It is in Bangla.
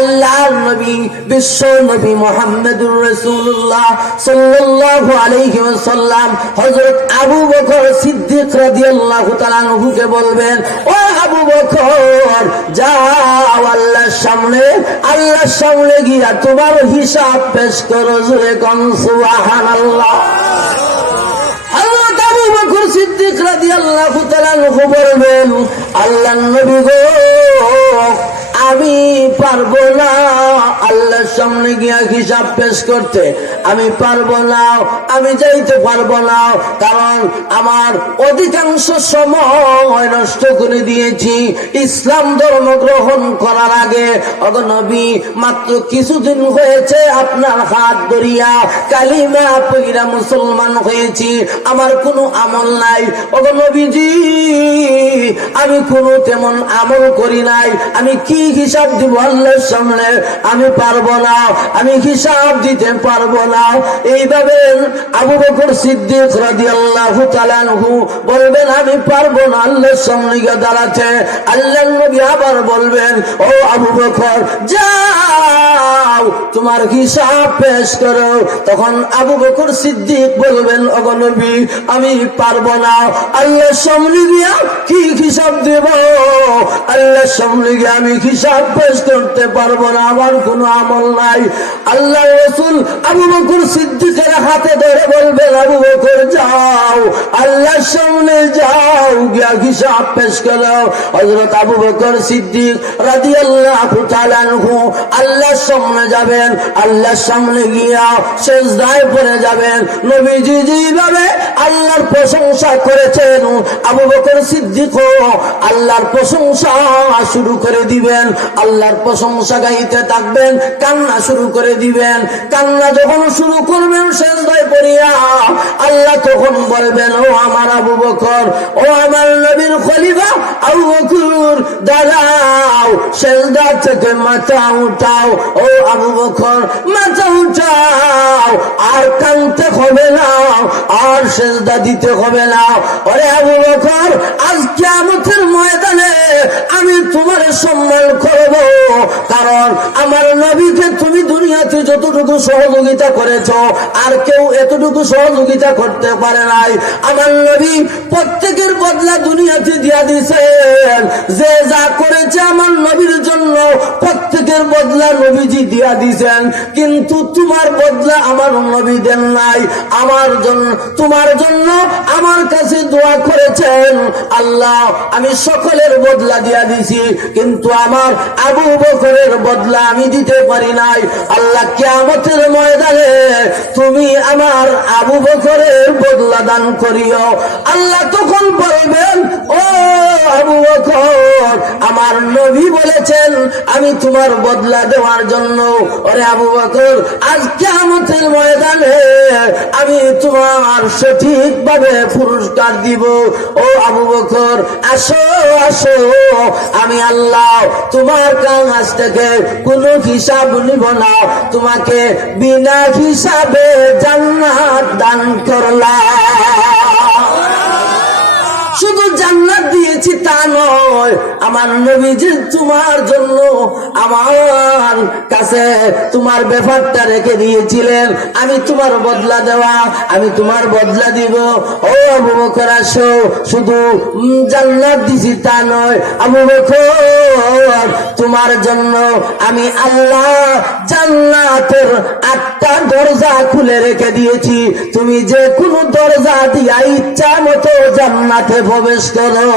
আল্লাহর নবী বিশ্ব নবী মুহাম্মদুর রাসূলুল্লাহ সাল্লাল্লাহু আলাইহি ওয়াসাল্লাম হযরত আবু বকর সিদ্দিক রাদিয়াল্লাহু তাআলা আনহুকে বলবেন, ও আবু বকর, যাও আল্লাহর সামনে গিয়া তোমার হিসাব পেশ করো। জোরে কোন সুবহানাল্লাহ। হযরত আবু বকর সিদ্দিক রাদিয়াল্লাহু তাআলা আনহু বলবেন, আল্লাহর নবী গো, আমি পারবো না আল্লাহর সামনে গিয়া হিসাব পেশ করতে, আমি পারবো না, আমি যাইতে পারবো না, কারণ আমার অধিকাংশ সময় নষ্ট করে দিয়েছি ইসলাম ধর্ম গ্রহণ করার আগে। ওগো নবী, মাত্র কিছুদিন হয়েছে আপনার হাত ধরিয়া কালিমা পড়িয়া মুসলমান হয়েছি, আমার কোনো আমল নাই। ওগো নবীজি, আমি কোনো তেমন আমল করি নাই, আমি কি হিসাব দিব আল্লাহর সামনে? আমি পারবো না, আমি হিসাব দিতে পারবো না। এইভাবে আবু বকর সিদ্দিক রাদিয়াল্লাহু তাআলা আনহু বলবেন, আমি পারবো না আল্লাহর সামনে গিয়ে দাঁড়াতে। আল্লাহর নবী আবার বলবেন, ও আবু বকর, যাও তোমার হিসাব পেশ করো। তখন আবু বকর সিদ্দিক বলবেন, ওগো নবী, আমি পারবো না আল্লাহর সামনে গিয়া কি হিসাব দেব? আল্লাহর সামনে গিয়ে আমি হিসাব পেশ করতে পারবো না, আমার কোনো আমল নাই। আল্লাহ রাসূল আবু বকর সিদ্দিকের হাতে ধরে বলবেন, আবু বকর, যাও আল্লাহর সামনে যাও, গিয়া হিসাব পেশ করো। হযরত আবু বকর সিদ্দিক রাদিয়াল্লাহু তাআলা আনহু আল্লাহর সামনে যাবেন, আল্লাহর সামনে গিয়া সিজদায় পড়ে যাবেন। নবীজি যেভাবে আল্লাহর প্রশংসা করেছেন, আবু বকর সিদ্দিক আল্লাহর প্রশংসা শুরু করে দিবেন, আল্লাহর প্রশংসা গাইতে থাকবেন, কান্না শুরু করে দিবেন। কান্না যখন শুরু করবেন সিজদায় পড়িয়া, আল্লাহ তখন বলবেন, ও আমার আবু বকর, ও আমার নবীর খলিফা আবু বকর, দাঁড়াও, সিজদা থেকে মাথা উঠাও। ও আবু বকর, মাথা উঠাও, আর কাঁদতে হবে না, আর সিজদা দিতে হবে না। ওরে আবু বকর, আজ কিয়ামতের ময়দানে আমি তোমার সম্মান করব, কারণ আমার নবীকে তুমি দুনিয়াতে যতটুকু সহযোগিতা করেছো আর কেউ এতটুকু সহযোগিতা করতে পারে নাই। আমার নবী প্রত্যেকের বদলা দুনিয়াতে দিয়া দিয়েছেন, যে যা করেছে আমার নবীর জন্য প্রত্যেকের বদলা নবীজি দিয়া দিয়েছেন, কিন্তু তোমার বদলা আমার নবী দেন নাই। আমার জন্য, তোমার জন্য আমার কাছে দোয়া করেছেন, আল্লাহ আমি সকলের বদলা দিয়া দিছি, কিন্তু আমার আবু বকরের বদলা আমি দিতে পারি নাই। আল্লাহ কিয়ামতের ময়দানে তুমি আমার আবু বকরের বদলা দান করিও। আল্লাহ তখন বলবেন, ও আবু বকর, আমার নবী বলেছেন আমি তোমার বদলা দেওয়ার জন্য। ওরে আবু বকর, আজ কিয়ামতের ময়দানে আমি তোমার সঠিকভাবে পুরস্কার দিব। ও আবু বকর, আসো আসো, আমি আল্লাহ তোমার কাছ থেকে কোনো হিসাব নিব না, তোমাকে বিনা হিসাবে জান্নাত দান করলাম। শুধু জান্নাত দিয়েছি তা নয়, আমার নবীজি তোমার জন্য আমার কাছে তোমার ব্যাপারটা রেখে দিয়েছিলেন, আমি তোমার বদলা দেওয়া, আমি তোমার বদলা দিব। ও আবু বকর, আসো, শুধু জান্নাত দিছি তা নয়, আবু বকর, তোমার জন্য আমি আল্লাহ জান্নাতের 8টা দরজা খুলে রেখে দিয়েছি, তুমি যে কোনো দরজা দিয়া ইচ্ছা মতো জান্নাতে প্রবেশ করো।